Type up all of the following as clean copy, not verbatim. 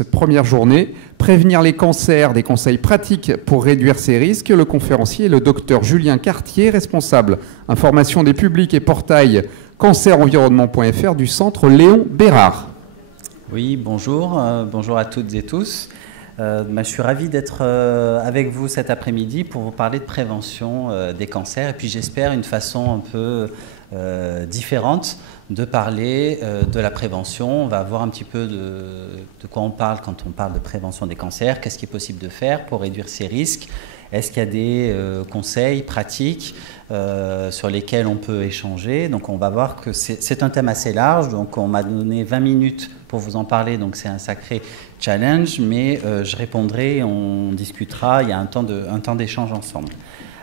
Cette première journée, prévenir les cancers, des conseils pratiques pour réduire ces risques. Le conférencier est le docteur Julien Cartier, responsable information des publics et portail cancerenvironnement.fr du centre Léon Bérard. Oui, bonjour, bonjour à toutes et tous. Je suis ravi d'être avec vous cet après-midi pour vous parler de prévention des cancers et puis j'espère une façon un peu différente de parler de la prévention. On va voir un petit peu de quoi on parle quand on parle de prévention des cancers, qu'est-ce qui est possible de faire pour réduire ces risques, est-ce qu'il y a des conseils pratiques sur lesquels on peut échanger. Donc on va voir que c'est un thème assez large, donc on m'a donné 20 minutes pour vous en parler, donc c'est un sacré challenge, mais je répondrai, on discutera, il y a un temps d'échange ensemble.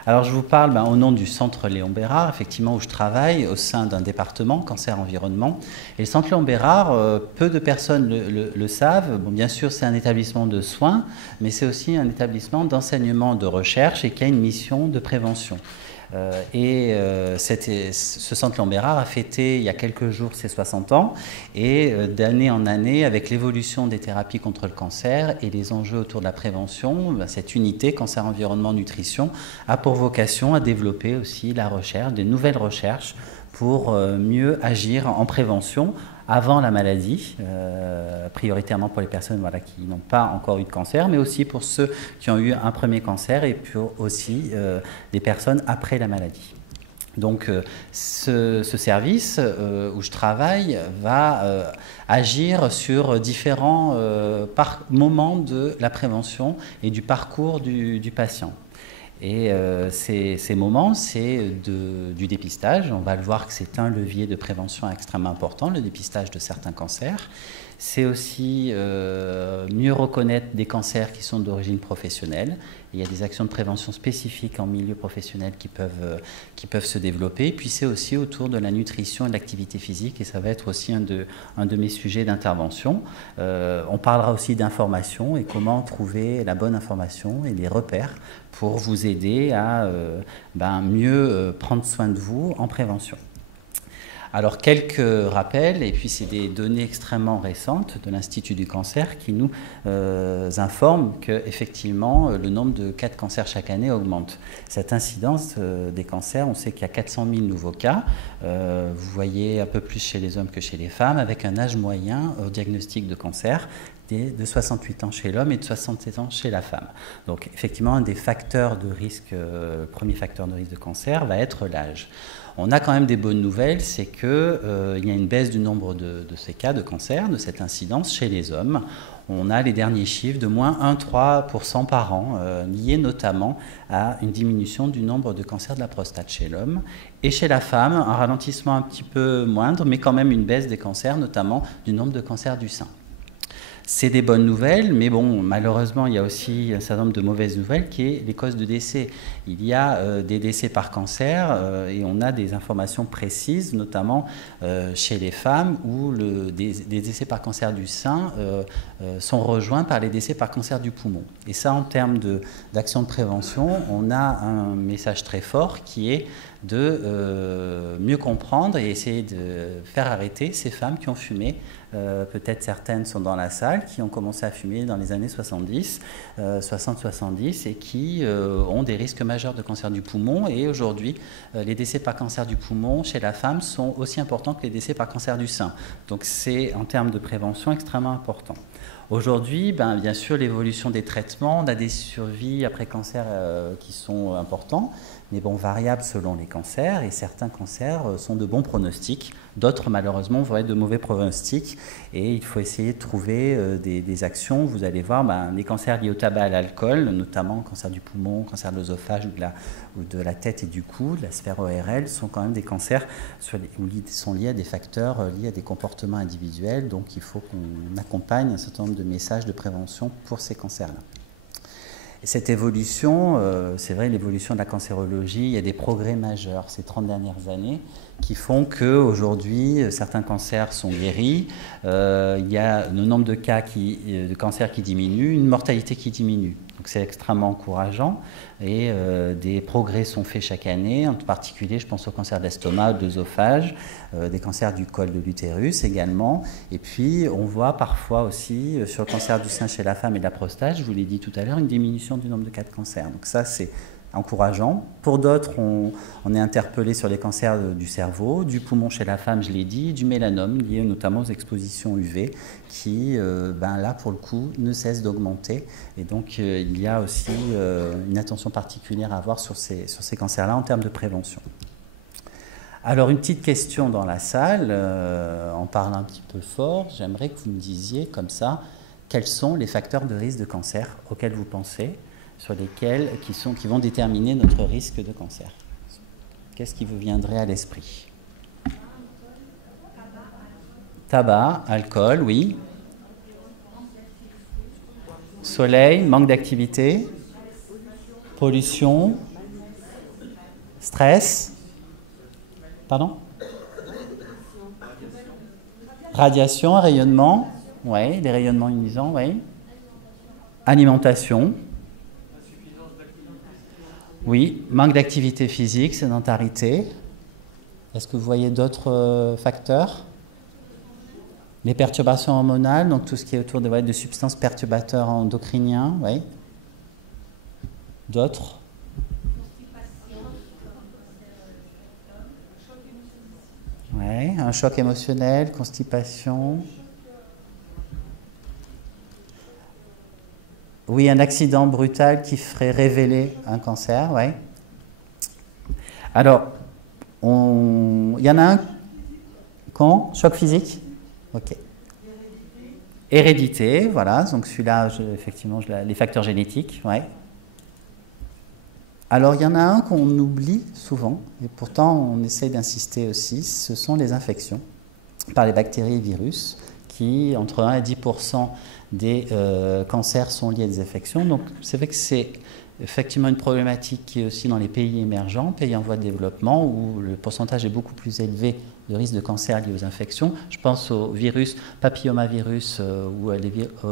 Alors je vous parle au nom du centre Léon Bérard, effectivement où je travaille au sein d'un département cancer environnement. Et le centre Léon Bérard, peu de personnes le savent. Bon, bien sûr, c'est un établissement de soins, mais c'est aussi un établissement d'enseignement, de recherche et qui a une mission de prévention. Ce centre Léon Bérard a fêté il y a quelques jours ses 60 ans et d'année en année, avec l'évolution des thérapies contre le cancer et les enjeux autour de la prévention, cette unité cancer-environnement-nutrition a pour vocation à développer aussi la recherche, des nouvelles recherches pour mieux agir en prévention avant la maladie, prioritairement pour les personnes qui n'ont pas encore eu de cancer, mais aussi pour ceux qui ont eu un premier cancer et puis aussi des personnes après la maladie. Donc ce service où je travaille va agir sur différents moments de la prévention et du parcours du patient. Et ces moments, c'est du dépistage. On va le voir que c'est un levier de prévention extrêmement important, le dépistage de certains cancers. C'est aussi mieux reconnaître des cancers qui sont d'origine professionnelle. Il y a des actions de prévention spécifiques en milieu professionnel qui peuvent se développer. Puis c'est aussi autour de la nutrition et de l'activité physique, et ça va être aussi un de mes sujets d'intervention. On parlera aussi d'information et comment trouver la bonne information et les repères pour vous aider à mieux prendre soin de vous en prévention. Alors quelques rappels, et puis c'est des données extrêmement récentes de l'Institut du cancer qui nous informent qu'effectivement le nombre de cas de cancer chaque année augmente. Cette incidence des cancers, on sait qu'il y a 400 000 nouveaux cas, vous voyez un peu plus chez les hommes que chez les femmes, avec un âge moyen au diagnostic de cancer de 68 ans chez l'homme et de 67 ans chez la femme. Donc effectivement, un des facteurs de risque, le premier facteur de risque de cancer va être l'âge. On a quand même des bonnes nouvelles, c'est qu'il y a une baisse du nombre de ces cas de cancer, de cette incidence chez les hommes. On a les derniers chiffres de moins 1,3% par an, liés notamment à une diminution du nombre de cancers de la prostate chez l'homme. Et chez la femme, un ralentissement un petit peu moindre, mais quand même une baisse des cancers, notamment du nombre de cancers du sein. C'est des bonnes nouvelles, mais bon, malheureusement, il y a aussi un certain nombre de mauvaises nouvelles qui est les causes de décès. Il y a des décès par cancer et on a des informations précises, notamment chez les femmes, où des décès par cancer du sein sont rejoints par les décès par cancer du poumon. Et ça, en termes d'action de prévention, on a un message très fort qui est de mieux comprendre et essayer de faire arrêter ces femmes qui ont fumé. Peut-être certaines sont dans la salle, qui ont commencé à fumer dans les années 70, 60-70 et qui ont des risques majeurs de cancer du poumon. Et aujourd'hui, les décès par cancer du poumon chez la femme sont aussi importants que les décès par cancer du sein. Donc c'est en termes de prévention extrêmement important. Aujourd'hui, bien sûr, l'évolution des traitements, on a des survies après cancer qui sont importants, mais variables selon les cancers, et certains cancers sont de bons pronostics, d'autres malheureusement vont être de mauvais pronostics, et il faut essayer de trouver des actions. Vous allez voir, les cancers liés au tabac et à l'alcool, notamment cancer du poumon, cancer de l'œsophage ou de la tête et du cou, de la sphère ORL, sont quand même des cancers qui sont liés à des facteurs, liés à des comportements individuels, donc il faut qu'on accompagne un certain nombre de messages de prévention pour ces cancers-là. Et cette évolution, c'est vrai, l'évolution de la cancérologie, il y a des progrès majeurs ces 30 dernières années qui font qu'aujourd'hui, certains cancers sont guéris, il y a le nombre de cas de cancers qui diminue, une mortalité qui diminue. Donc Donc c'est extrêmement encourageant et des progrès sont faits chaque année, en particulier je pense au cancer d'estomac, de l'œsophage, des cancers du col de l'utérus également. Et puis on voit parfois aussi sur le cancer du sein chez la femme et de la prostate, je vous l'ai dit tout à l'heure, une diminution du nombre de cas de cancer. Donc ça c'est encourageant. Pour d'autres, on est interpellé sur les cancers du cerveau, du poumon chez la femme, je l'ai dit, du mélanome lié notamment aux expositions UV qui, là pour le coup, ne cessent d'augmenter. Et donc il y a aussi une attention particulière à avoir sur ces cancers-là en termes de prévention. Alors une petite question dans la salle, en parlant un petit peu fort, j'aimerais que vous me disiez comme ça, quels sont les facteurs de risque de cancer auxquels vous pensez, sur lesquels qui vont déterminer notre risque de cancer. Qu'est-ce qui vous viendrait à l'esprit? Tabac, alcool, oui. Soleil, manque d'activité, pollution, stress. Pardon? Radiation, rayonnement, oui, les rayonnements ionisants, oui. Alimentation. Oui, manque d'activité physique, sédentarité. Est-ce que vous voyez d'autres facteurs? Les perturbations hormonales, donc tout ce qui est autour de substances perturbateurs endocriniens, oui. D'autres? Oui, un choc émotionnel, constipation. Oui, un accident brutal qui ferait révéler un cancer, oui. Alors, il y en a un. Quand? Choc physique? Ok. Hérédité, voilà. Donc celui-là, effectivement, les facteurs génétiques, oui. Alors, il y en a un qu'on oublie souvent, et pourtant on essaye d'insister aussi, ce sont les infections par les bactéries et virus, qui, entre 1 et 10% des cancers sont liés à des infections. Donc c'est vrai que c'est effectivement une problématique qui est aussi dans les pays émergents, pays en voie de développement, où le pourcentage est beaucoup plus élevé de risque de cancer lié aux infections. Je pense au virus, papillomavirus ou à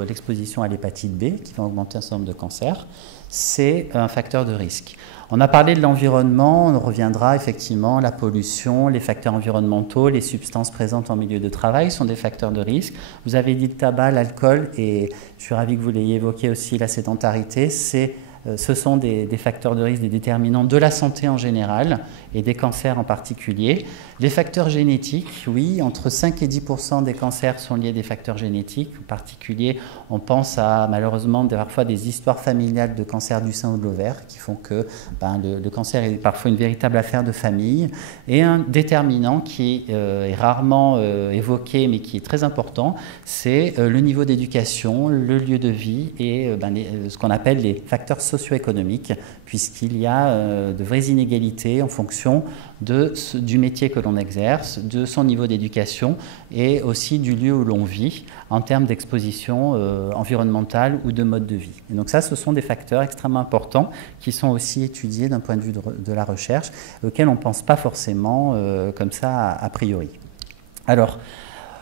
l'exposition à l'hépatite B, qui va augmenter un certain nombre de cancers. C'est un facteur de risque. On a parlé de l'environnement, on reviendra effectivement, la pollution, les facteurs environnementaux, les substances présentes en milieu de travail sont des facteurs de risque. Vous avez dit le tabac, l'alcool, et je suis ravi que vous l'ayez évoqué aussi, la sédentarité, ce sont des facteurs de risque, des déterminants de la santé en général et des cancers en particulier. Les facteurs génétiques, oui, entre 5 et 10% des cancers sont liés à des facteurs génétiques. En particulier, on pense à malheureusement parfois des histoires familiales de cancer du sein ou de l'ovaire qui font que le cancer est parfois une véritable affaire de famille. Et un déterminant qui est rarement évoqué mais qui est très important, c'est le niveau d'éducation, le lieu de vie et ce qu'on appelle les facteurs socio-économiques, puisqu'il y a de vraies inégalités en fonction du métier que l'on exerce, de son niveau d'éducation et aussi du lieu où l'on vit en termes d'exposition environnementale ou de mode de vie. Et donc ça, ce sont des facteurs extrêmement importants qui sont aussi étudiés d'un point de vue de la recherche, auxquels on ne pense pas forcément comme ça a priori. Alors,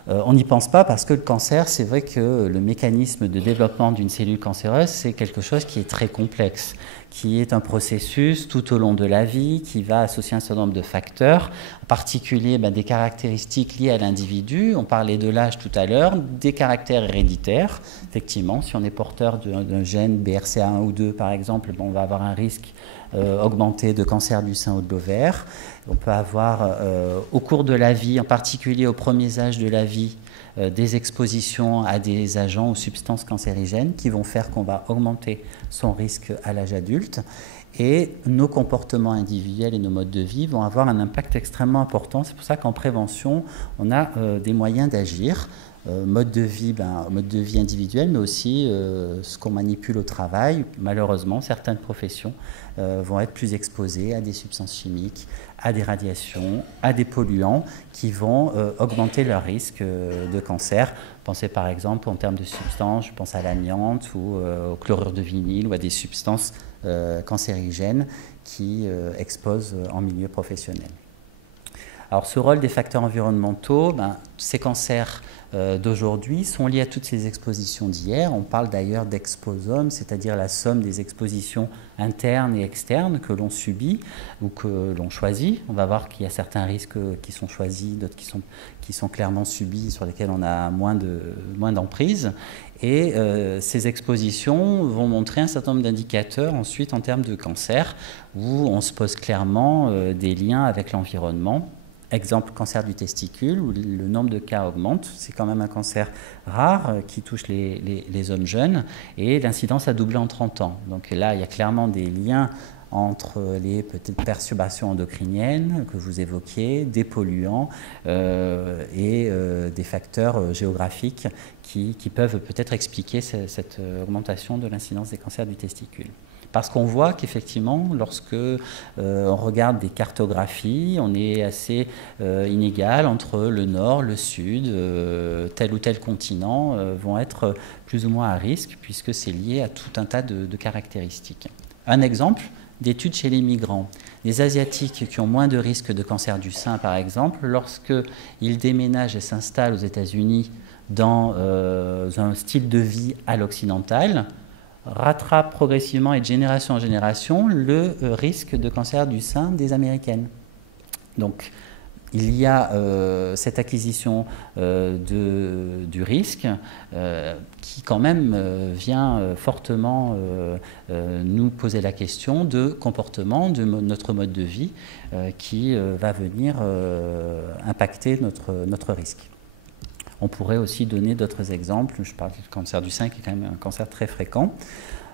on n'y pense pas parce que le cancer, c'est vrai que le mécanisme de développement d'une cellule cancéreuse, c'est quelque chose qui est très complexe, qui est un processus tout au long de la vie, qui va associer un certain nombre de facteurs, en particulier des caractéristiques liées à l'individu. On parlait de l'âge tout à l'heure, des caractères héréditaires. Effectivement, si on est porteur d'un gène BRCA1 ou 2, par exemple, on va avoir un risque augmenté de cancer du sein ou de l'ovaire. On peut avoir au cours de la vie, en particulier aux premiers âges de la vie, des expositions à des agents ou substances cancérigènes qui vont faire qu'on va augmenter son risque à l'âge adulte. Et nos comportements individuels et nos modes de vie vont avoir un impact extrêmement important. C'est pour ça qu'en prévention, on a des moyens d'agir. Mode de vie individuel, mais aussi ce qu'on manipule au travail. Malheureusement, certaines professions vont être plus exposées à des substances chimiques, à des radiations, à des polluants qui vont augmenter leur risque de cancer. Pensez par exemple en termes de substances, je pense à l'amiante ou au chlorure de vinyle ou à des substances cancérigènes qui exposent en milieu professionnel. Alors ce rôle des facteurs environnementaux, ces cancers d'aujourd'hui sont liés à toutes ces expositions d'hier. On parle d'ailleurs d'exposome, c'est-à-dire la somme des expositions internes et externes que l'on subit ou que l'on choisit. On va voir qu'il y a certains risques qui sont choisis, d'autres qui sont clairement subis, sur lesquels on a moins d'emprise. Et ces expositions vont montrer un certain nombre d'indicateurs ensuite en termes de cancer, où on se pose clairement des liens avec l'environnement. Exemple, cancer du testicule, où le nombre de cas augmente. C'est quand même un cancer rare qui touche les hommes jeunes, et l'incidence a doublé en 30 ans. Donc là, il y a clairement des liens entre les peut-être perturbations endocriniennes que vous évoquiez, des polluants et des facteurs géographiques qui peuvent peut-être expliquer cette augmentation de l'incidence des cancers du testicule. Parce qu'on voit qu'effectivement, lorsque on regarde des cartographies, on est assez inégal entre le nord, le sud, tel ou tel continent vont être plus ou moins à risque, puisque c'est lié à tout un tas de caractéristiques. Un exemple d'études chez les migrants. Les Asiatiques qui ont moins de risques de cancer du sein, par exemple, lorsqu'ils déménagent et s'installent aux États-Unis dans un style de vie à l'occidental, rattrape progressivement et de génération en génération le risque de cancer du sein des Américaines. Donc, il y a cette acquisition du risque qui quand même vient fortement nous poser la question de comportement de notre mode de vie qui va venir impacter notre risque. On pourrait aussi donner d'autres exemples. Je parle du cancer du sein qui est quand même un cancer très fréquent.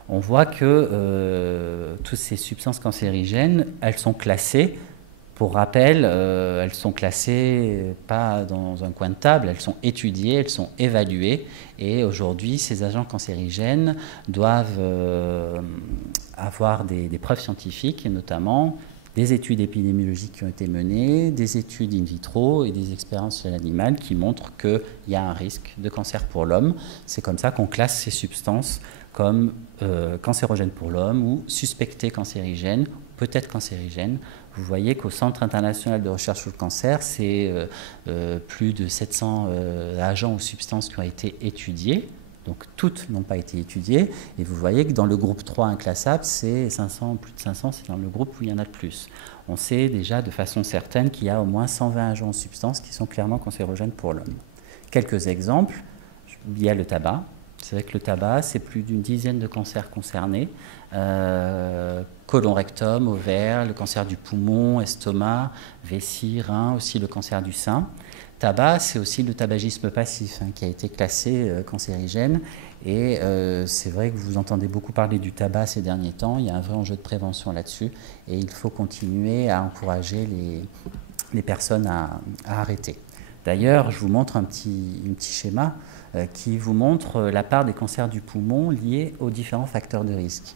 On voit que toutes ces substances cancérigènes, elles sont classées. Pour rappel, elles sont classées pas dans un coin de table, elles sont étudiées, elles sont évaluées. Et aujourd'hui, ces agents cancérigènes doivent avoir des preuves scientifiques, et notamment des études épidémiologiques qui ont été menées, des études in vitro et des expériences chez l'animal qui montrent qu'il y a un risque de cancer pour l'homme. C'est comme ça qu'on classe ces substances comme cancérogènes pour l'homme ou suspectées cancérigènes, peut-être cancérigènes. Vous voyez qu'au Centre international de recherche sur le cancer, c'est plus de 700 agents ou substances qui ont été étudiés. Donc toutes n'ont pas été étudiées, et vous voyez que dans le groupe 3 inclassable, c'est 500, plus de 500, c'est dans le groupe où il y en a le plus. On sait déjà de façon certaine qu'il y a au moins 120 agents ou substances qui sont clairement cancérogènes pour l'homme. Quelques exemples, il y a le tabac. C'est vrai que le tabac, c'est plus d'une dizaine de cancers concernés. Côlon rectum, ovaire, le cancer du poumon, estomac, vessie, rein, aussi le cancer du sein. Tabac, c'est aussi le tabagisme passif qui a été classé cancérigène. Et c'est vrai que vous entendez beaucoup parler du tabac ces derniers temps. Il y a un vrai enjeu de prévention là-dessus. Et il faut continuer à encourager les personnes à arrêter. D'ailleurs, je vous montre un petit schéma qui vous montre la part des cancers du poumon liés aux différents facteurs de risque.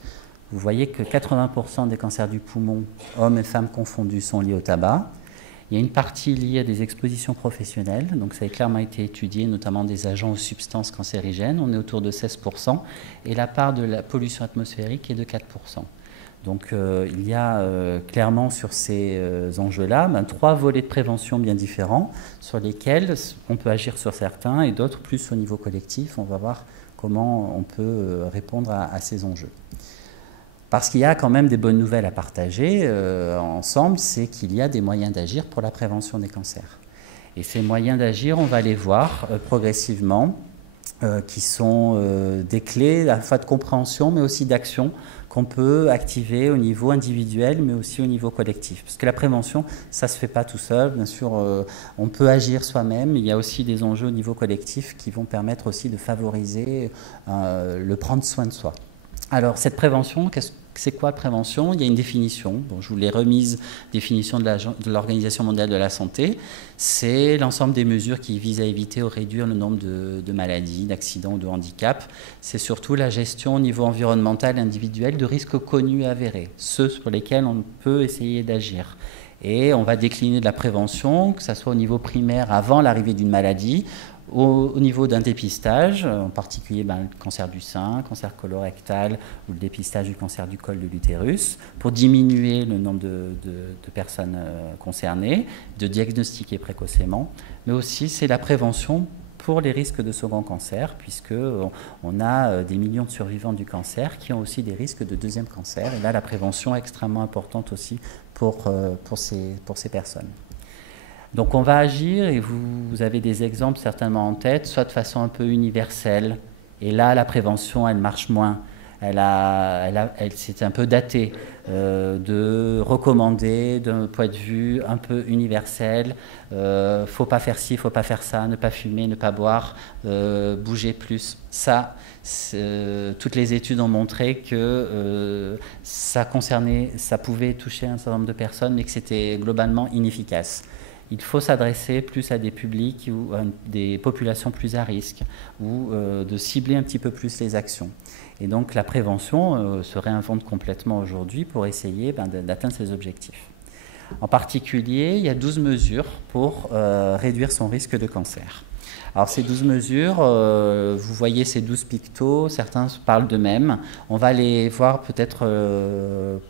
Vous voyez que 80% des cancers du poumon, hommes et femmes confondus, sont liés au tabac. Il y a une partie liée à des expositions professionnelles, donc ça a clairement été étudié, notamment des agents ou substances cancérigènes, on est autour de 16%, et la part de la pollution atmosphérique est de 4%. Donc il y a clairement sur ces enjeux-là 3 volets de prévention bien différents, sur lesquels on peut agir sur certains et d'autres plus au niveau collectif. On va voir comment on peut répondre à ces enjeux. Parce qu'il y a quand même des bonnes nouvelles à partager ensemble, c'est qu'il y a des moyens d'agir pour la prévention des cancers. Et ces moyens d'agir, on va les voir progressivement, qui sont des clés à la fois de compréhension, mais aussi d'action, qu'on peut activer au niveau individuel, mais aussi au niveau collectif. Parce que la prévention, ça ne se fait pas tout seul. Bien sûr, on peut agir soi-même. Il y a aussi des enjeux au niveau collectif qui vont permettre aussi de favoriser le prendre soin de soi. Alors, cette prévention, c'est quoi la prévention? Il y a une définition. Bon, je vous l'ai remise, définition de l'Organisation mondiale de la santé. C'est l'ensemble des mesures qui visent à éviter ou réduire le nombre de maladies, d'accidents ou de handicaps. C'est surtout la gestion au niveau environnemental et individuel de risques connus et avérés, ceux sur lesquels on peut essayer d'agir. Et on va décliner de la prévention, que ce soit au niveau primaire avant l'arrivée d'une maladie, Au niveau d'un dépistage, en particulier le cancer du sein, cancer colorectal ou le dépistage du cancer du col de l'utérus, pour diminuer le nombre de personnes concernées, de diagnostiquer précocement, mais aussi c'est la prévention pour les risques de second cancer, puisqu'on a des millions de survivants du cancer qui ont aussi des risques de deuxième cancer. Et là, la prévention est extrêmement importante aussi pour ces personnes. Donc on va agir, et vous avez des exemples certainement en tête, soit de façon un peu universelle, et là la prévention elle marche moins, c'est un peu daté, de recommander d'un point de vue un peu universel, faut pas faire ci, faut pas faire ça, ne pas fumer, ne pas boire, bouger plus. Ça, toutes les études ont montré que ça pouvait toucher un certain nombre de personnes, mais que c'était globalement inefficace. Il faut s'adresser plus à des publics ou à des populations plus à risque, ou de cibler un petit peu plus les actions. Et donc la prévention se réinvente complètement aujourd'hui pour essayer d'atteindre ces objectifs. En particulier, il y a 12 mesures pour réduire son risque de cancer. Alors ces 12 mesures, vous voyez ces 12 pictos, certains parlent d'eux-mêmes. On va les voir peut-être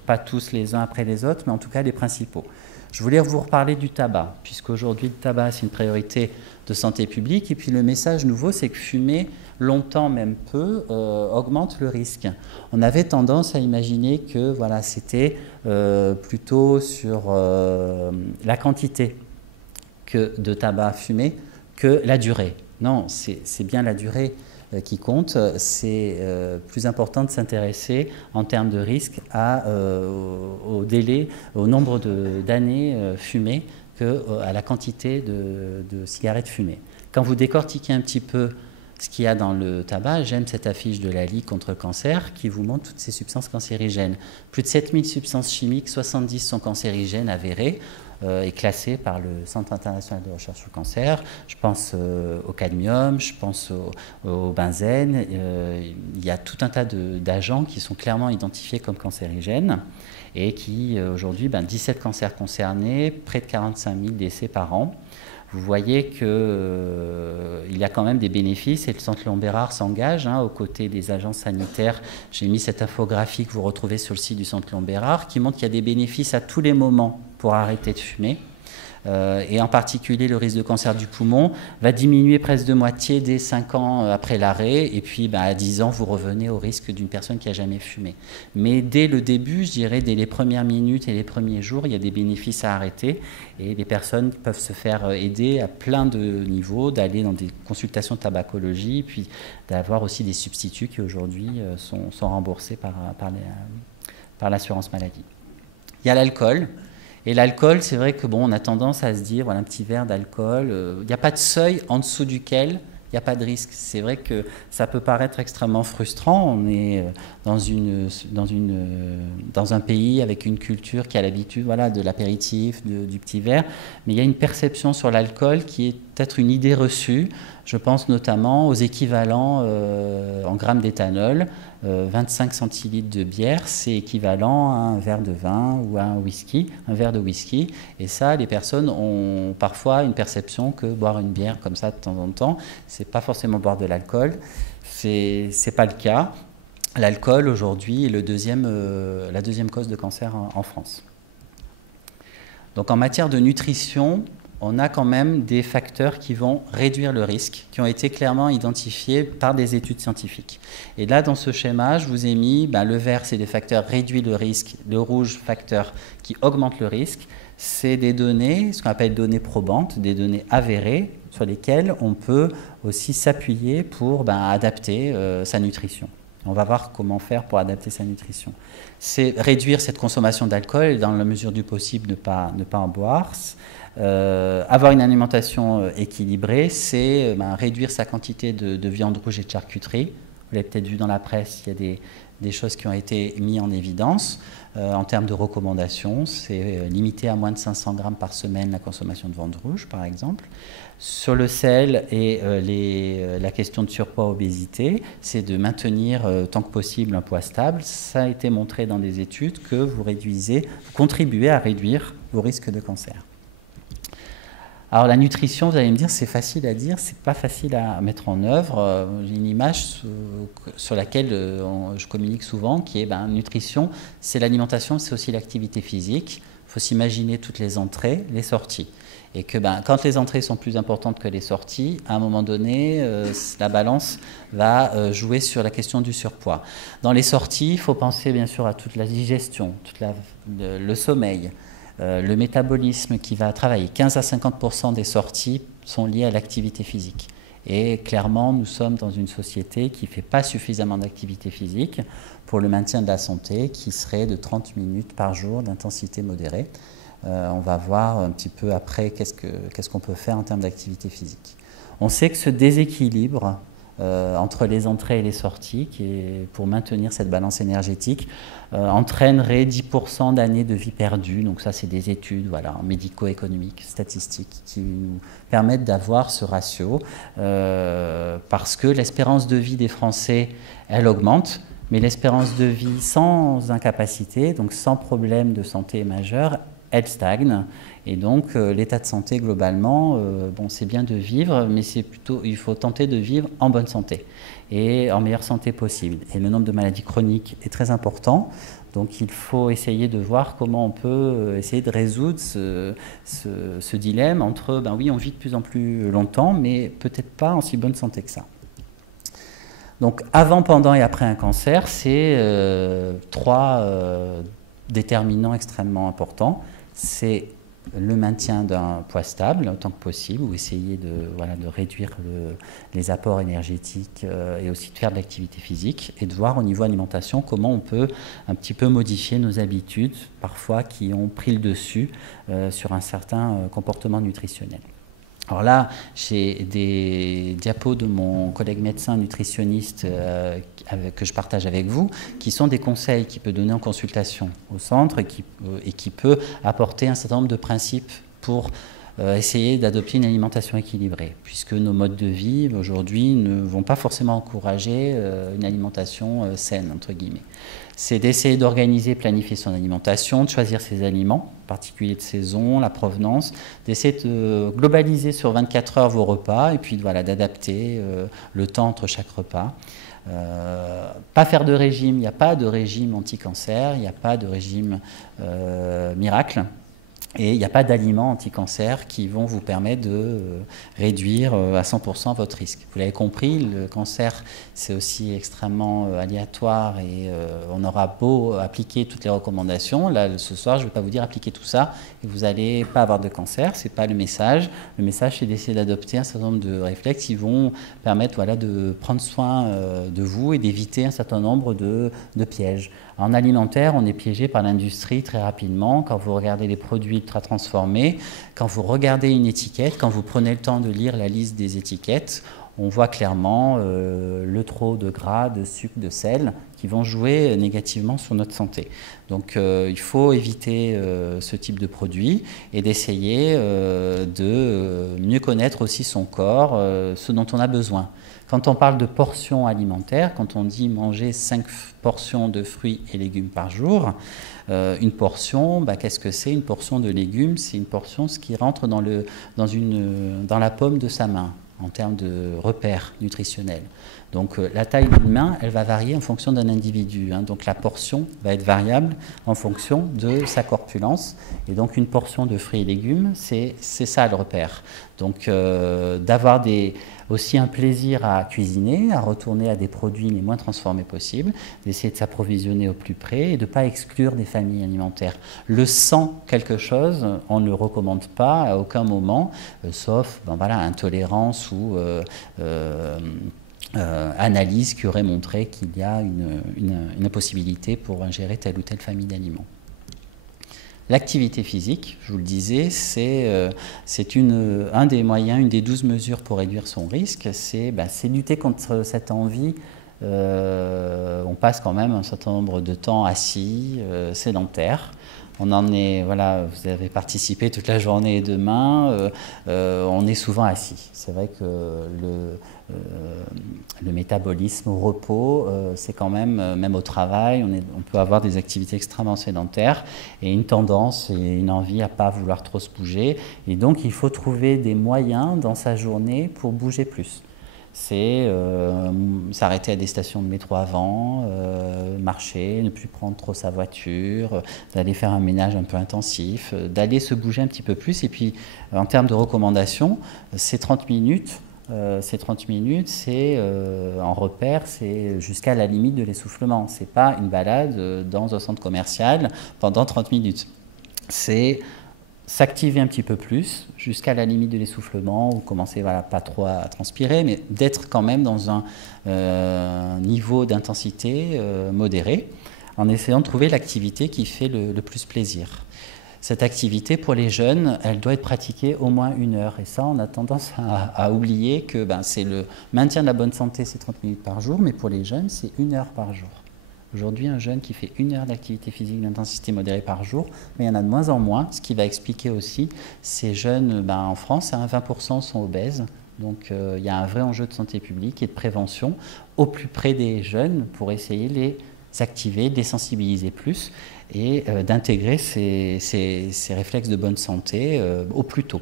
pas tous les uns après les autres, mais en tout cas les principaux. Je voulais vous reparler du tabac, puisqu'aujourd'hui le tabac c'est une priorité de santé publique, et puis le message nouveau c'est que fumer longtemps, même peu, augmente le risque. On avait tendance à imaginer que voilà, c'était plutôt sur la quantité de tabac fumé que la durée. Non, c'est bien la durée qui compte. C'est plus important de s'intéresser en termes de risque au délai, au nombre d'années fumées qu'à la quantité de cigarettes fumées. Quand vous décortiquez un petit peu ce qu'il y a dans le tabac, j'aime cette affiche de la Ligue contre le cancer qui vous montre toutes ces substances cancérigènes. Plus de 7000 substances chimiques, 70 sont cancérigènes avérées et classées par le Centre international de recherche sur le cancer. Je pense au cadmium, je pense au benzène. Il y a tout un tas d'agents qui sont clairement identifiés comme cancérigènes et qui, aujourd'hui, 17 cancers concernés, près de 45 000 décès par an. Vous voyez qu'il y a quand même des bénéfices, et le Centre Léon Bérard s'engage aux côtés des agences sanitaires. J'ai mis cette infographie que vous retrouvez sur le site du Centre Léon Bérard qui montre qu'il y a des bénéfices à tous les moments pour arrêter de fumer. Et en particulier le risque de cancer du poumon va diminuer presque de moitié dès 5 ans après l'arrêt, et puis à 10 ans vous revenez au risque d'une personne qui n'a jamais fumé. Mais dès le début, je dirais dès les premières minutes et les premiers jours, il y a des bénéfices à arrêter, et les personnes peuvent se faire aider à plein de niveaux, d'aller dans des consultations de tabacologie, puis d'avoir aussi des substituts qui aujourd'hui sont remboursés par l'assurance maladie. Il y a l'alcool. Et l'alcool, c'est vrai que on a tendance à se dire, voilà, un petit verre d'alcool, il n'y a pas de seuil en dessous duquel il n'y a pas de risque. C'est vrai que ça peut paraître extrêmement frustrant. On est dans un pays avec une culture qui a l'habitude, voilà, de l'apéritif, du petit verre, mais il y a une perception sur l'alcool qui est peut-être une idée reçue. Je pense notamment aux équivalents en grammes d'éthanol. 25 centilitres de bière, c'est équivalent à un verre de vin ou à un verre de whisky. Et ça, les personnes ont parfois une perception que boire une bière comme ça de temps en temps, c'est pas forcément boire de l'alcool. C'est pas le cas. L'alcool, aujourd'hui, est la deuxième cause de cancer en France. Donc en matière de nutrition, on a quand même des facteurs qui vont réduire le risque, qui ont été clairement identifiés par des études scientifiques. Et là, dans ce schéma, je vous ai mis, le vert, c'est des facteurs réduits le risque, le rouge, facteurs qui augmentent le risque. C'est des données, ce qu'on appelle données probantes, des données avérées, sur lesquelles on peut aussi s'appuyer pour adapter sa nutrition. On va voir comment faire pour adapter sa nutrition. C'est réduire cette consommation d'alcool et, dans la mesure du possible, ne pas en boire. Avoir une alimentation équilibrée, c'est réduire sa quantité de viande rouge et de charcuterie. Vous l'avez peut-être vu dans la presse, il y a des choses qui ont été mises en évidence. En termes de recommandations, c'est limiter à moins de 500 grammes par semaine la consommation de viande rouge, par exemple. Sur le sel et la question de surpoids, obésité, c'est de maintenir tant que possible un poids stable. Ça a été montré dans des études que vous contribuez à réduire vos risques de cancer. Alors la nutrition, vous allez me dire, c'est facile à dire, c'est pas facile à mettre en œuvre. J'ai une image sur laquelle je communique souvent, qui est nutrition, c'est l'alimentation, c'est aussi l'activité physique. Il faut s'imaginer toutes les entrées, les sorties. Et que quand les entrées sont plus importantes que les sorties, à un moment donné, la balance va jouer sur la question du surpoids. Dans les sorties, il faut penser bien sûr à toute la digestion, le sommeil, le métabolisme qui va travailler. 15 à 50% des sorties sont liées à l'activité physique. Et clairement, nous sommes dans une société qui ne fait pas suffisamment d'activité physique pour le maintien de la santé, qui serait de 30 minutes par jour d'intensité modérée. On va voir un petit peu après qu'est-ce qu'on peut faire en termes d'activité physique. On sait que ce déséquilibre entre les entrées et les sorties, qui est pour maintenir cette balance énergétique, entraînerait 10% d'années de vie perdues. Donc ça, c'est des études médico-économiques, statistiques, qui nous permettent d'avoir ce ratio, parce que l'espérance de vie des Français, elle augmente, mais l'espérance de vie sans incapacité, donc sans problème de santé majeur, elle stagne, et donc l'état de santé globalement, c'est bien de vivre, mais il faut tenter de vivre en bonne santé et en meilleure santé possible. Et le nombre de maladies chroniques est très important, donc il faut essayer de voir comment on peut essayer de résoudre ce dilemme entre, oui, on vit de plus en plus longtemps, mais peut-être pas en si bonne santé que ça. Donc avant, pendant et après un cancer, c'est trois déterminants extrêmement importants. C'est le maintien d'un poids stable autant que possible, ou essayer de réduire les apports énergétiques et aussi de faire de l'activité physique, et de voir au niveau alimentation comment on peut un petit peu modifier nos habitudes, parfois qui ont pris le dessus sur un certain comportement nutritionnel. Alors là, j'ai des diapos de mon collègue médecin nutritionniste que je partage avec vous, qui sont des conseils qu'il peut donner en consultation au centre et qui peut apporter un certain nombre de principes pour essayer d'adopter une alimentation équilibrée, puisque nos modes de vie aujourd'hui ne vont pas forcément encourager une alimentation saine, entre guillemets. C'est d'essayer d'organiser, planifier son alimentation, de choisir ses aliments, en particulier de saison, la provenance, d'essayer de globaliser sur 24 heures vos repas, et puis d'adapter le temps entre chaque repas. Pas faire de régime, il n'y a pas de régime anti-cancer, il n'y a pas de régime miracle. Et il n'y a pas d'aliments anti-cancer qui vont vous permettre de réduire à 100% votre risque. Vous l'avez compris, le cancer, c'est aussi extrêmement aléatoire, et on aura beau appliquer toutes les recommandations. Là, ce soir, je ne vais pas vous dire appliquer tout ça et vous n'allez pas avoir de cancer. Ce n'est pas le message. Le message, c'est d'essayer d'adopter un certain nombre de réflexes qui vont permettre de prendre soin de vous et d'éviter un certain nombre de pièges. En alimentaire, on est piégé par l'industrie très rapidement. Quand vous regardez les produits ultra transformés, quand vous regardez une étiquette, quand vous prenez le temps de lire la liste des étiquettes, on voit clairement le trop de gras, de sucre, de sel qui vont jouer négativement sur notre santé. Donc il faut éviter ce type de produit et d'essayer de mieux connaître aussi son corps, ce dont on a besoin. Quand on parle de portions alimentaires, quand on dit manger 5 portions de fruits et légumes par jour, une portion, qu'est-ce que c'est? Une portion de légumes, c'est une portion, ce qui rentre dans la paume de sa main, en termes de repères nutritionnels. Donc la taille d'une main, elle va varier en fonction d'un individu. Donc la portion va être variable en fonction de sa corpulence. Et donc une portion de fruits et légumes, c'est ça le repère. Donc d'avoir aussi un plaisir à cuisiner, à retourner à des produits les moins transformés possibles, d'essayer de s'approvisionner au plus près et de ne pas exclure des familles alimentaires. Le sans quelque chose, on ne le recommande pas à aucun moment, sauf intolérance ou analyse qui aurait montré qu'il y a une impossibilité pour ingérer telle ou telle famille d'aliments. L'activité physique, je vous le disais, c'est un des moyens, une des 12 mesures pour réduire son risque, c'est lutter contre cette envie. On passe quand même un certain nombre de temps assis, sédentaire. On en est, voilà, vous avez participé toute la journée et demain, on est souvent assis. C'est vrai que le métabolisme au repos, c'est quand même au travail, on peut avoir des activités extrêmement sédentaires et une tendance et une envie à ne pas vouloir trop se bouger. Et donc, il faut trouver des moyens dans sa journée pour bouger plus. C'est s'arrêter à des stations de métro avant, marcher, ne plus prendre trop sa voiture, d'aller faire un ménage un peu intensif, d'aller se bouger un petit peu plus. Et puis, en termes de recommandations, ces 30 minutes, c'est en repère, c'est jusqu'à la limite de l'essoufflement. Ce n'est pas une balade dans un centre commercial pendant 30 minutes. C'est s'activer un petit peu plus jusqu'à la limite de l'essoufflement ou commencer, voilà, pas trop à transpirer, mais d'être quand même dans un niveau d'intensité modéré en essayant de trouver l'activité qui fait le plus plaisir. Cette activité, pour les jeunes, elle doit être pratiquée au moins 1 heure. Et ça, on a tendance à oublier que c'est le maintien de la bonne santé, c'est 30 minutes par jour, mais pour les jeunes, c'est 1 heure par jour. Aujourd'hui, un jeune qui fait 1 heure d'activité physique d'intensité modérée par jour, mais il y en a de moins en moins, ce qui va expliquer aussi, ces jeunes, en France, 20% sont obèses. Donc il y a un vrai enjeu de santé publique et de prévention au plus près des jeunes pour essayer de les activer, de les sensibiliser plus et d'intégrer ces réflexes de bonne santé au plus tôt.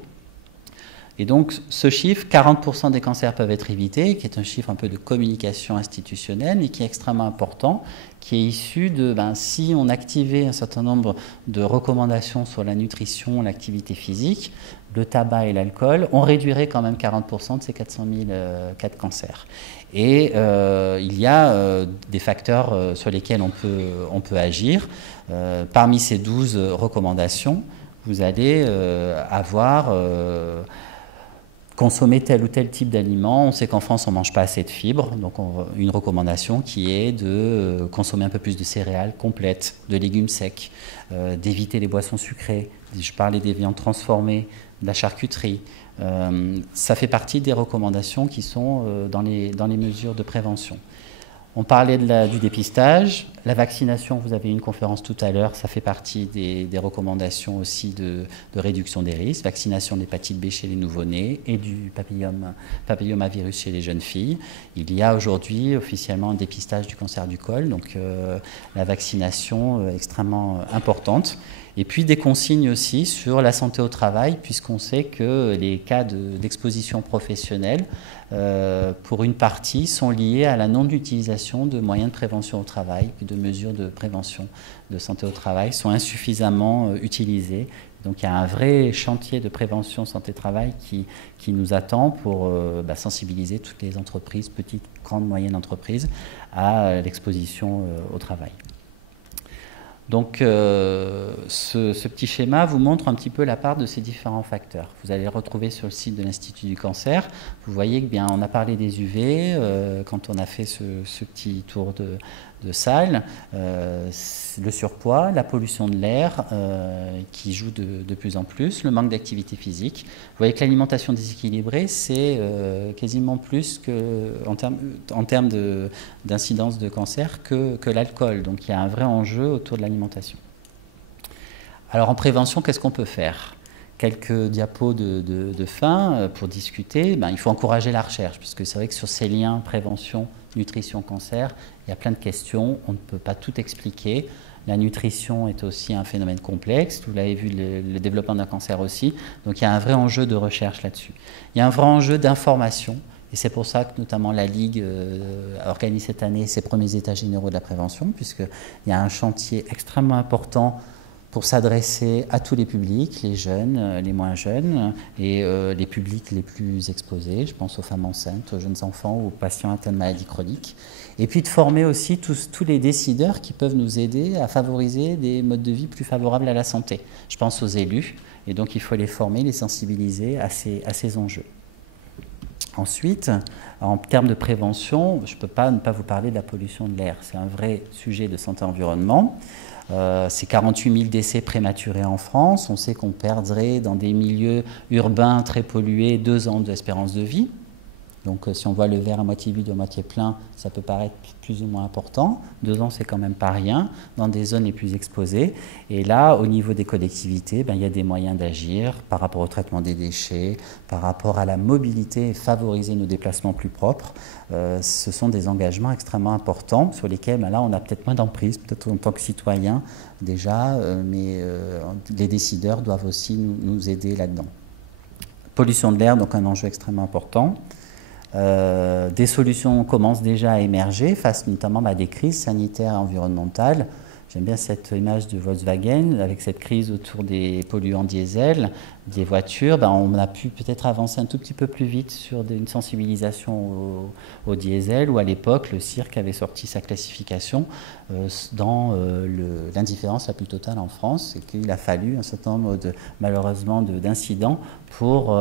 Et donc ce chiffre, 40% des cancers peuvent être évités, qui est un chiffre un peu de communication institutionnelle, mais qui est extrêmement important, qui est issu de, si on activait un certain nombre de recommandations sur la nutrition, l'activité physique, le tabac et l'alcool, on réduirait quand même 40% de ces 400 000 cas de cancer. Et il y a des facteurs sur lesquels on peut agir. Parmi ces 12 recommandations, vous allez avoir consommer tel ou tel type d'aliment. On sait qu'en France, on ne mange pas assez de fibres, donc une recommandation qui est de consommer un peu plus de céréales complètes, de légumes secs, d'éviter les boissons sucrées. Je parlais des viandes transformées, de la charcuterie. Ça fait partie des recommandations qui sont dans les mesures de prévention. On parlait du dépistage, la vaccination, vous avez eu une conférence tout à l'heure, ça fait partie des recommandations aussi de réduction des risques, vaccination de l'hépatite B chez les nouveau-nés et du papillomavirus chez les jeunes filles. Il y a aujourd'hui officiellement un dépistage du cancer du col, donc la vaccination extrêmement importante. Et puis des consignes aussi sur la santé au travail, puisqu'on sait que les cas d'exposition professionnelle, pour une partie, sont liés à la non-utilisation de moyens de prévention au travail, de mesures de prévention de santé au travail sont insuffisamment utilisées. Donc il y a un vrai chantier de prévention santé-travail qui nous attend pour sensibiliser toutes les entreprises, petites, grandes, moyennes entreprises, à l'exposition au travail. Donc ce petit schéma vous montre un petit peu la part de ces différents facteurs. Vous allez le retrouver sur le site de l'Institut du cancer. Vous voyez que on a parlé des UV quand on a fait ce petit tour de salle, le surpoids, la pollution de l'air qui joue de plus en plus, le manque d'activité physique. Vous voyez que l'alimentation déséquilibrée, c'est quasiment plus en termes d'incidence de cancer que l'alcool. Donc il y a un vrai enjeu autour de l'alimentation. Alors en prévention, qu'est-ce qu'on peut faire ? Quelques diapos de fin pour discuter. Il faut encourager la recherche, puisque c'est vrai que sur ces liens prévention, nutrition, cancer, il y a plein de questions, on ne peut pas tout expliquer. La nutrition est aussi un phénomène complexe, vous l'avez vu, le développement d'un cancer aussi, donc il y a un vrai enjeu de recherche là-dessus. Il y a un vrai enjeu d'information, et c'est pour ça que notamment la Ligue organise cette année ses premiers états généraux de la prévention, puisqu'il y a un chantier extrêmement important pour s'adresser à tous les publics, les jeunes, les moins jeunes, et les publics les plus exposés. Je pense aux femmes enceintes, aux jeunes enfants, aux patients atteints de maladies chroniques. Et puis de former aussi tous les décideurs qui peuvent nous aider à favoriser des modes de vie plus favorables à la santé. Je pense aux élus, et donc il faut les former, les sensibiliser à ces enjeux. Ensuite, en termes de prévention, je ne peux pas ne pas vous parler de la pollution de l'air. C'est un vrai sujet de santé-environnement. C'est 48 000 décès prématurés en France. On sait qu'on perdrait dans des milieux urbains très pollués 2 ans d'espérance de vie. Donc si on voit le verre à moitié vide ou à moitié plein, ça peut paraître plus ou moins important. 2 ans, c'est quand même pas rien dans des zones les plus exposées. Et là, au niveau des collectivités, il y a des moyens d'agir par rapport au traitement des déchets, par rapport à la mobilité et favoriser nos déplacements plus propres. Ce sont des engagements extrêmement importants sur lesquels là, on a peut-être moins d'emprise, peut-être en tant que citoyen déjà, mais les décideurs doivent aussi nous aider là-dedans. Pollution de l'air, donc un enjeu extrêmement important. Des solutions commencent déjà à émerger face notamment à des crises sanitaires et environnementales. J'aime bien cette image de Volkswagen avec cette crise autour des polluants diesel, des voitures. On a pu peut-être avancer un tout petit peu plus vite sur une sensibilisation au diesel, où à l'époque le CIRC avait sorti sa classification dans l'indifférence la plus totale en France, et qu'il a fallu un certain nombre malheureusement d'incidents pour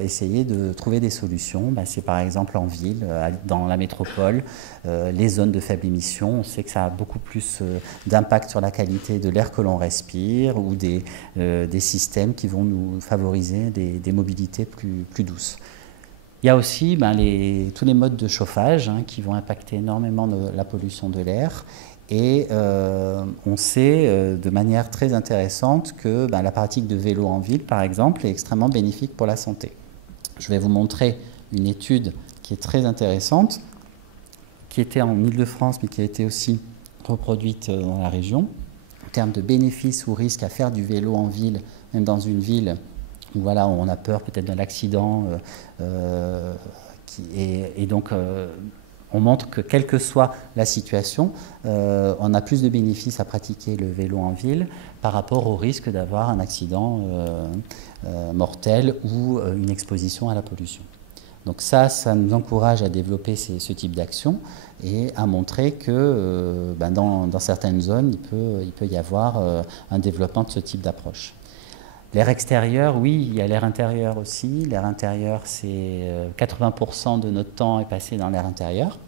essayer de trouver des solutions. C'est par exemple en ville, dans la métropole, les zones de faible émission. On sait que ça a beaucoup plus d'impact sur la qualité de l'air que l'on respire, ou des systèmes qui vont nous favoriser des mobilités plus douces. Il y a aussi tous les modes de chauffage qui vont impacter énormément la pollution de l'air. Et on sait de manière très intéressante que la pratique de vélo en ville, par exemple, est extrêmement bénéfique pour la santé. Je vais vous montrer une étude qui est très intéressante, qui était en Île-de-France, mais qui a été aussi reproduite dans la région. En termes de bénéfices ou risques à faire du vélo en ville, même dans une ville où on a peur peut-être d'un accident, et donc on montre que quelle que soit la situation, on a plus de bénéfices à pratiquer le vélo en ville par rapport au risque d'avoir un accident mortel ou une exposition à la pollution. Donc ça nous encourage à développer ce type d'action et à montrer que dans certaines zones, il peut y avoir un développement de ce type d'approche. L'air extérieur, oui, il y a l'air intérieur aussi. L'air intérieur, c'est 80% de notre temps est passé dans l'air intérieur.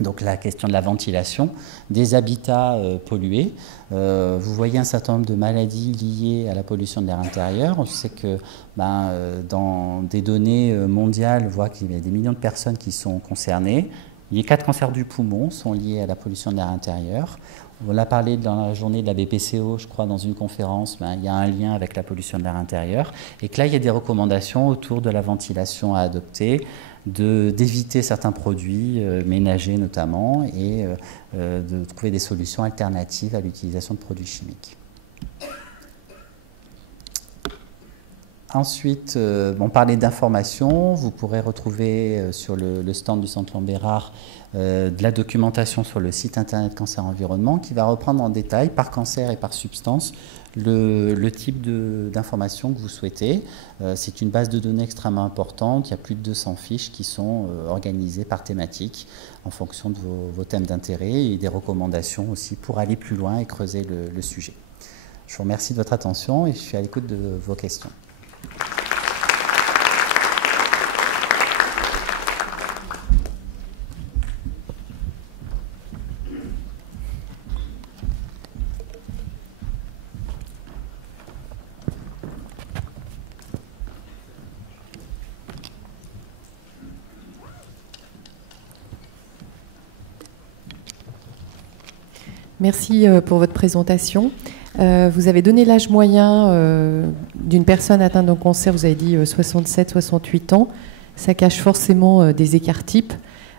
Donc la question de la ventilation, des habitats pollués. Vous voyez un certain nombre de maladies liées à la pollution de l'air intérieur. On sait que dans des données mondiales, on voit qu'il y a des millions de personnes qui sont concernées. Les 4 cancers du poumon sont liés à la pollution de l'air intérieur. On l'a parlé dans la journée de la BPCO, je crois, dans une conférence, il y a un lien avec la pollution de l'air intérieur. Et que là, il y a des recommandations autour de la ventilation à adopter, d'éviter certains produits ménagers notamment, et de trouver des solutions alternatives à l'utilisation de produits chimiques. Ensuite, on parlait d'information. Vous pourrez retrouver sur le stand du Centre Lambérard de la documentation sur le site internet Cancer Environnement qui va reprendre en détail par cancer et par substance le type d'information que vous souhaitez. C'est une base de données extrêmement importante. Il y a plus de 200 fiches qui sont organisées par thématique en fonction de vos thèmes d'intérêt, et des recommandations aussi pour aller plus loin et creuser le sujet. Je vous remercie de votre attention et je suis à l'écoute de vos questions. Merci pour votre présentation. Vous avez donné l'âge moyen d'une personne atteinte d'un cancer, vous avez dit 67-68 ans. Ça cache forcément des écarts types.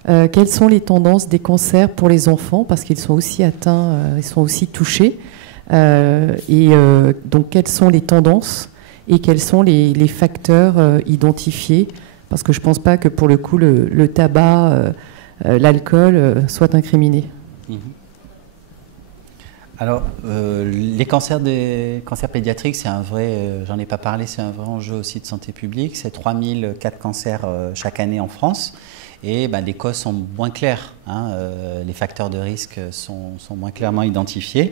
Quelles sont les tendances des cancers pour les enfants? Parce qu'ils sont aussi atteints, ils sont aussi touchés. Donc, quelles sont les tendances et quels sont les facteurs identifiés? Parce que je ne pense pas que pour le coup, le tabac, l'alcool soient incriminés. Alors, les cancers pédiatriques, c'est un vrai, j'en ai pas parlé, c'est un vrai enjeu aussi de santé publique. C'est 3004 cancers chaque année en France. Et les causes sont moins claires. Les facteurs de risque sont moins clairement identifiés.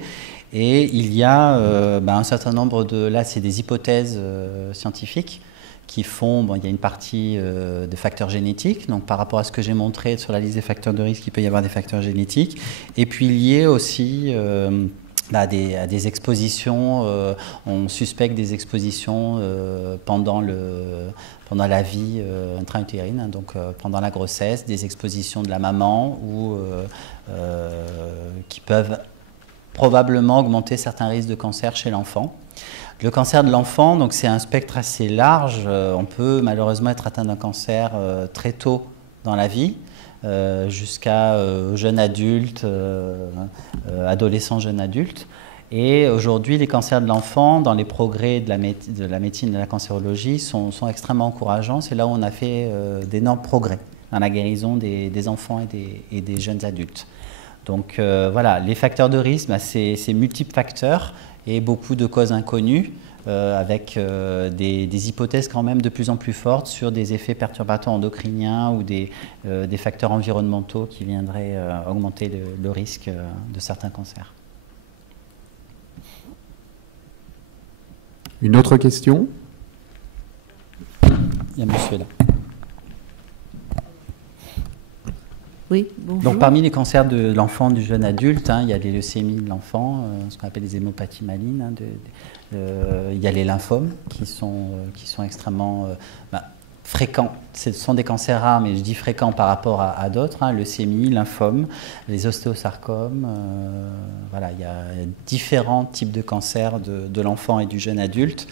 Et il y a un certain nombre là, c'est des hypothèses scientifiques qui font, il y a une partie de facteurs génétiques, donc par rapport à ce que j'ai montré sur la liste des facteurs de risque, il peut y avoir des facteurs génétiques, et puis liés aussi à des expositions. On suspecte des expositions pendant la vie intra-utérine, hein, donc pendant la grossesse, des expositions de la maman qui peuvent probablement augmenter certains risques de cancer chez l'enfant. Le cancer de l'enfant, donc c'est un spectre assez large. On peut malheureusement être atteint d'un cancer très tôt dans la vie, jusqu'à jeune adulte, adolescent, jeune adulte. Et aujourd'hui, les cancers de l'enfant, dans les progrès de la médecine et de la cancérologie, sont extrêmement encourageants. C'est là où on a fait d'énormes progrès dans la guérison des enfants et des jeunes adultes. Donc voilà, les facteurs de risque, c'est multiples facteurs et beaucoup de causes inconnues, avec des hypothèses quand même de plus en plus fortes sur des effets perturbateurs endocriniens ou des facteurs environnementaux qui viendraient augmenter le risque de certains cancers. Une autre question? Il y a monsieur là. Oui, bonjour. Donc parmi les cancers de l'enfant, du jeune adulte, hein, il y a les leucémies de l'enfant, ce qu'on appelle les hémopathies malignes. Hein, il y a les lymphomes qui sont extrêmement fréquents. Ce sont des cancers rares, mais je dis fréquents par rapport à d'autres. Hein, leucémie, lymphome, les ostéosarcomes. Voilà, il y a différents types de cancers de l'enfant et du jeune adulte,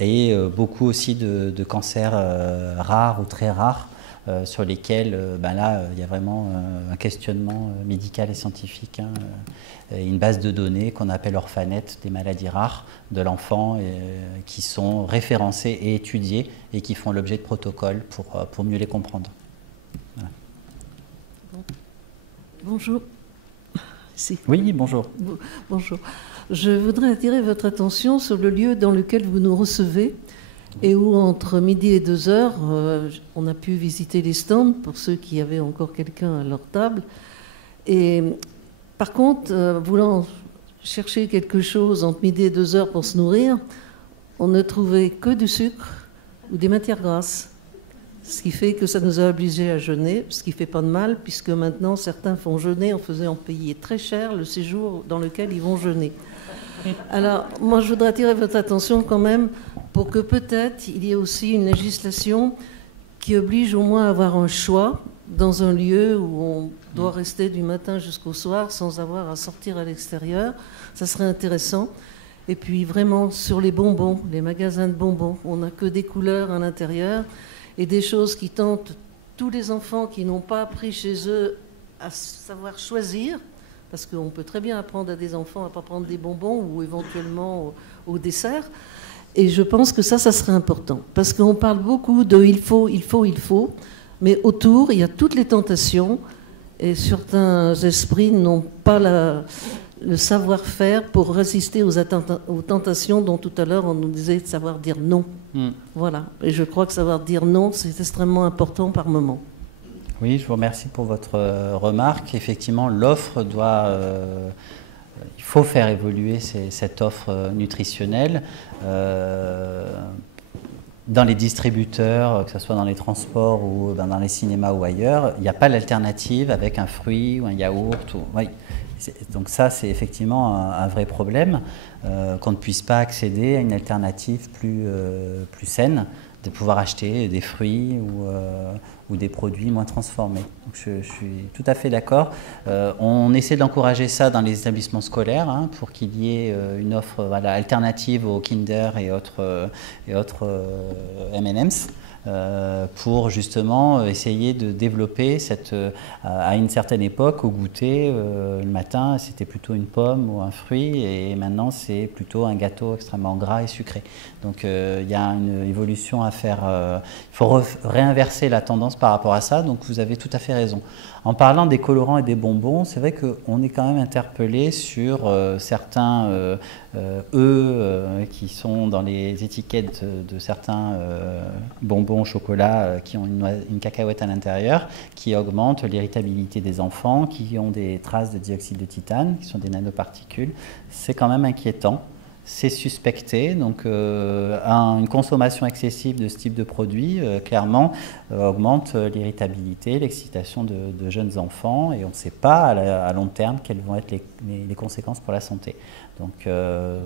et beaucoup aussi de cancers rares ou très rares. Sur lesquels là, il y a vraiment un questionnement médical et scientifique, hein, et une base de données qu'on appelle Orphanet des maladies rares de l'enfant, qui sont référencées et étudiées et qui font l'objet de protocoles pour mieux les comprendre. Voilà. Bonjour. Si. Oui, bonjour. Bonjour. Je voudrais attirer votre attention sur le lieu dans lequel vous nous recevez, et où entre midi et 2 heures, on a pu visiter les stands pour ceux qui avaient encore quelqu'un à leur table. Et par contre, voulant chercher quelque chose entre midi et 2 heures pour se nourrir, on ne trouvait que du sucre ou des matières grasses. Ce qui fait que ça nous a obligés à jeûner, ce qui ne fait pas de mal, puisque maintenant certains font jeûner en faisant payer très cher le séjour dans lequel ils vont jeûner. Alors, moi, je voudrais attirer votre attention quand même pour que peut-être il y ait aussi une législation qui oblige au moins à avoir un choix dans un lieu où on doit rester du matin jusqu'au soir sans avoir à sortir à l'extérieur. Ça serait intéressant. Et puis vraiment, sur les bonbons, les magasins de bonbons, on n'a que des couleurs à l'intérieur et des choses qui tentent tous les enfants qui n'ont pas appris chez eux à savoir choisir. Parce qu'on peut très bien apprendre à des enfants à ne pas prendre des bonbons ou éventuellement au dessert. Et je pense que ça serait important. Parce qu'on parle beaucoup de il faut, mais autour, il y a toutes les tentations. Et certains esprits n'ont pas le savoir-faire pour résister aux tentations dont tout à l'heure on nous disait de savoir dire non. Voilà. Et je crois que savoir dire non, c'est extrêmement important par moment. Oui, je vous remercie pour votre remarque. Effectivement, l'offre doit... il faut faire évoluer cette offre nutritionnelle. Dans les distributeurs, que ce soit dans les transports ou dans les cinémas ou ailleurs, il n'y a pas l'alternative avec un fruit ou un yaourt. Oui. Donc ça, c'est effectivement un vrai problème, qu'on ne puisse pas accéder à une alternative plus saine, de pouvoir acheter des fruits ou des produits moins transformés. Donc je suis tout à fait d'accord. On essaie d'encourager ça dans les établissements scolaires, hein, pour qu'il y ait une offre alternative aux Kinder et autres M&M's, pour justement essayer de développer à une certaine époque, au goûter, le matin, c'était plutôt une pomme ou un fruit, et maintenant c'est plutôt un gâteau extrêmement gras et sucré. Donc il y a une évolution à faire. Il faut réinverser la tendance par rapport à ça, donc vous avez tout à fait raison. En parlant des colorants et des bonbons, c'est vrai qu'on est quand même interpellé sur certains qui sont dans les étiquettes de certains bonbons au chocolat qui ont une cacahuète à l'intérieur, qui augmentent l'irritabilité des enfants, qui ont des traces de dioxyde de titane, qui sont des nanoparticules. C'est quand même inquiétant. c'est suspecté. Donc une consommation excessive de ce type de produit, clairement, augmente l'irritabilité, l'excitation de jeunes enfants, et on ne sait pas à long terme quelles vont être les conséquences pour la santé. Donc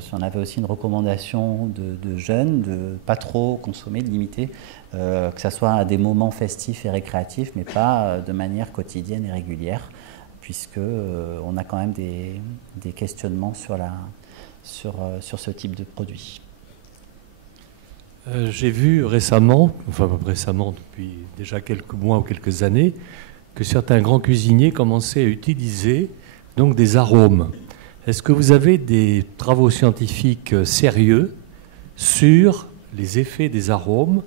si on avait aussi une recommandation de jeunes de ne pas trop consommer, de limiter, que ce soit à des moments festifs et récréatifs, mais pas de manière quotidienne et régulière, puisque on a quand même des questionnements sur ce type de produit. J'ai vu récemment, enfin pas récemment, depuis déjà quelques mois ou quelques années, que certains grands cuisiniers commençaient à utiliser donc des arômes. Est-ce que vous avez des travaux scientifiques sérieux sur les effets des arômes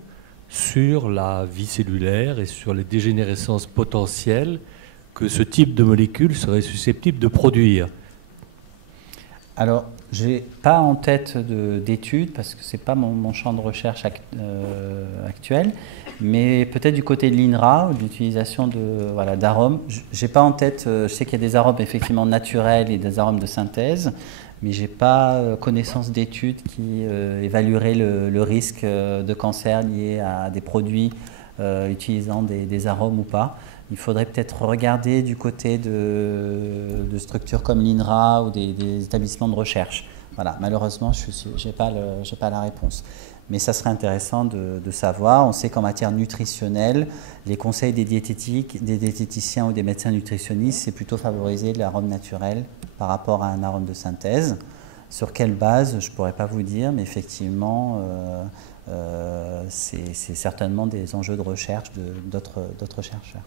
sur la vie cellulaire et sur les dégénérescences potentielles que ce type de molécules serait susceptible de produire? Alors, je n'ai pas en tête d'études, parce que ce n'est pas mon champ de recherche actuel, mais peut-être du côté de l'INRA, ou de l'utilisation d'arômes. Je n'ai pas en tête, je sais qu'il y a des arômes effectivement naturels et des arômes de synthèse, mais je n'ai pas connaissance d'études qui évalueraient le risque de cancer lié à des produits utilisant des arômes ou pas. Il faudrait peut-être regarder du côté de structures comme l'INRA ou des établissements de recherche. Voilà, malheureusement, je n'ai pas la réponse. Mais ça serait intéressant de savoir. On sait qu'en matière nutritionnelle, les conseils des diététiciens ou des médecins nutritionnistes, c'est plutôt favoriser l'arôme naturel par rapport à un arôme de synthèse. Sur quelle base, je ne pourrais pas vous dire, mais effectivement, c'est certainement des enjeux de recherche d'autres chercheurs.